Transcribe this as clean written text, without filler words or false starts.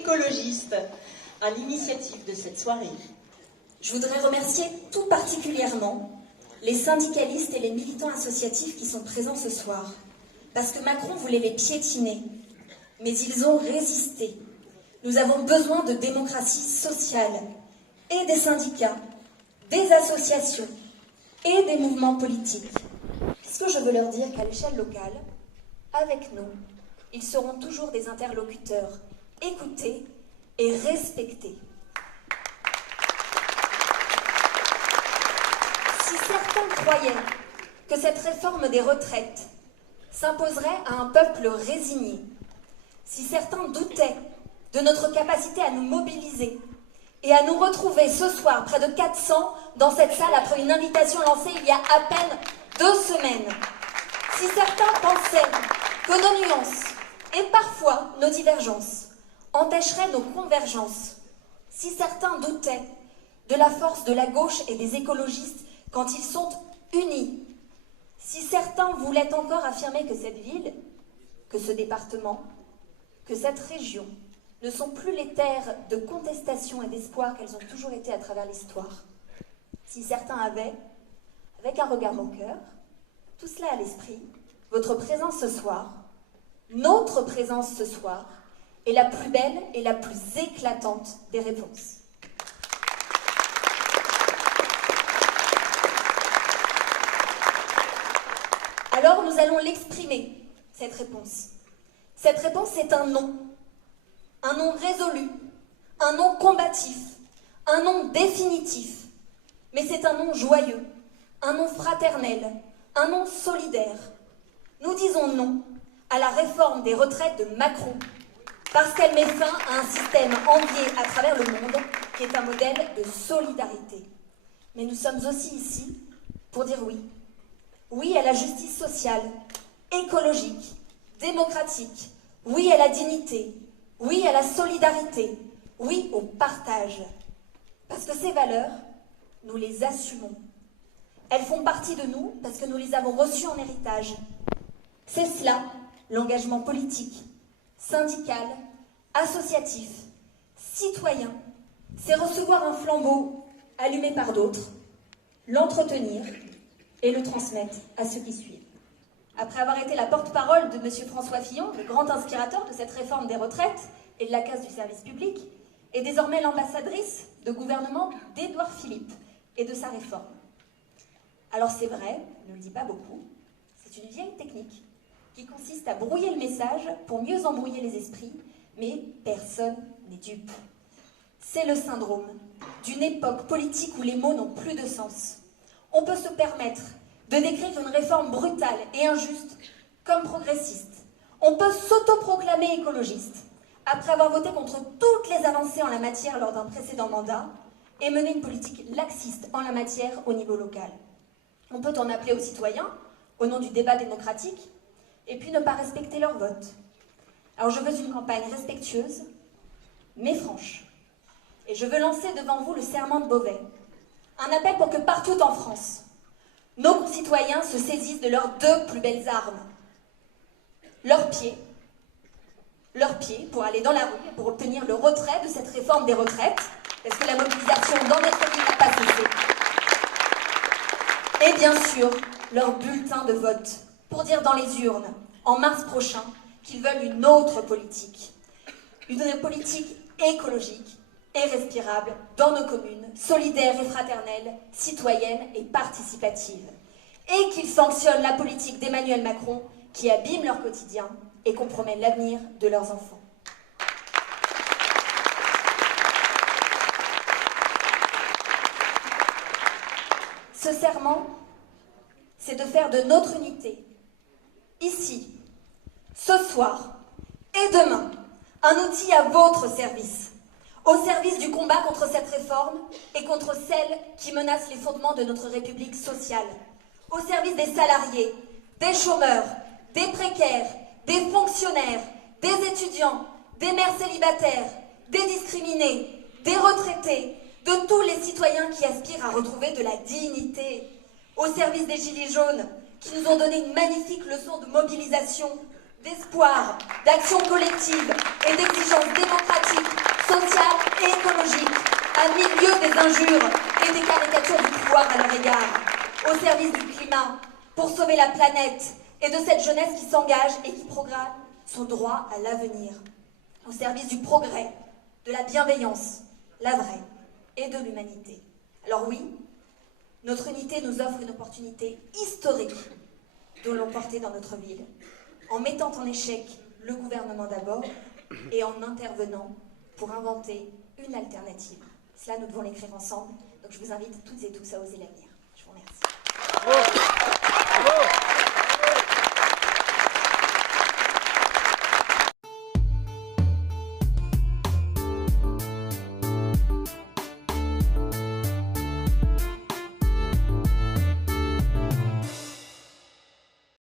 écologistes à l'initiative de cette soirée. Je voudrais remercier tout particulièrement les syndicalistes et les militants associatifs qui sont présents ce soir, parce que Macron voulait les piétiner, mais ils ont résisté. Nous avons besoin de démocratie sociale et des syndicats, des associations et des mouvements politiques. Puisque je veux leur dire qu'à l'échelle locale, avec nous, ils seront toujours des interlocuteurs écoutés et respectés. Si certains croyaient que cette réforme des retraites s'imposerait à un peuple résigné, si certains doutaient de notre capacité à nous mobiliser et à nous retrouver ce soir, près de 400, dans cette salle après une invitation lancée il y a à peine 2 semaines, si certains pensaient que nos nuances et parfois nos divergences empêcheraient nos convergences, si certains doutaient de la force de la gauche et des écologistes quand ils sont unis, si certains voulaient encore affirmer que cette ville, que ce département, que cette région ne sont plus les terres de contestation et d'espoir qu'elles ont toujours été à travers l'histoire, si certains avaient, avec un regard au cœur, tout cela à l'esprit, votre présence ce soir, notre présence ce soir, est la plus belle et la plus éclatante des réponses. Alors nous allons l'exprimer, cette réponse. Cette réponse, c'est un non résolu, un non combatif, un non définitif, mais c'est un non joyeux, un non fraternel, un non solidaire. Nous disons non à la réforme des retraites de Macron, parce qu'elle met fin à un système envié à travers le monde, qui est un modèle de solidarité. Mais nous sommes aussi ici pour dire oui. Oui à la justice sociale, écologique, démocratique. Oui à la dignité. Oui à la solidarité. Oui au partage. Parce que ces valeurs, nous les assumons. Elles font partie de nous parce que nous les avons reçues en héritage. C'est cela, l'engagement politique, syndical, associatif, citoyen. C'est recevoir un flambeau allumé par d'autres, l'entretenir et le transmettre à ceux qui suivent. Après avoir été la porte-parole de M. François Fillon, le grand inspirateur de cette réforme des retraites et de la casse du service public, est désormais l'ambassadrice de gouvernement d'Édouard Philippe et de sa réforme. Alors c'est vrai, ne le dit pas beaucoup, c'est une vieille technique qui consiste à brouiller le message pour mieux embrouiller les esprits, mais personne n'est dupe. C'est le syndrome d'une époque politique où les mots n'ont plus de sens. On peut se permettre de décrire une réforme brutale et injuste comme progressiste. On peut s'autoproclamer écologiste après avoir voté contre toutes les avancées en la matière lors d'un précédent mandat et mener une politique laxiste en la matière au niveau local. On peut en appeler aux citoyens, au nom du débat démocratique, et puis ne pas respecter leur vote. Alors je veux une campagne respectueuse, mais franche. Et je veux lancer devant vous le serment de Beauvais. Un appel pour que partout en France, nos concitoyens se saisissent de leurs 2 plus belles armes. Leurs pieds pour aller dans la rue, pour obtenir le retrait de cette réforme des retraites, parce que la mobilisation dans notre pays n'a pas cessé. Et bien sûr, leur bulletin de vote, pour dire dans les urnes, en mars prochain, qu'ils veulent une autre politique. Une politique écologique et respirable dans nos communes, solidaire et fraternelle, citoyenne et participative. Et qu'ils sanctionnent la politique d'Emmanuel Macron qui abîme leur quotidien et compromet l'avenir de leurs enfants. Ce serment, c'est de faire de notre unité, ici, ce soir et demain, un outil à votre service, au service du combat contre cette réforme et contre celle qui menace les fondements de notre République sociale, au service des salariés, des chômeurs, des précaires, des fonctionnaires, des étudiants, des mères célibataires, des discriminés, des retraités, de tous les citoyens qui aspirent à retrouver de la dignité, au service des Gilets jaunes qui nous ont donné une magnifique leçon de mobilisation d'espoir, d'action collective et d'exigences démocratiques, sociales et écologiques, à milieu des injures et des caricatures du pouvoir à leur égard, au service du climat, pour sauver la planète et de cette jeunesse qui s'engage et qui programme son droit à l'avenir, au service du progrès, de la bienveillance, la vraie, et de l'humanité. Alors oui, notre unité nous offre une opportunité historique de l'emporter dans notre ville, en mettant en échec le gouvernement d'abord et en intervenant pour inventer une alternative. Cela, nous devons l'écrire ensemble. Donc je vous invite toutes et tous à oser l'avenir. Je vous remercie.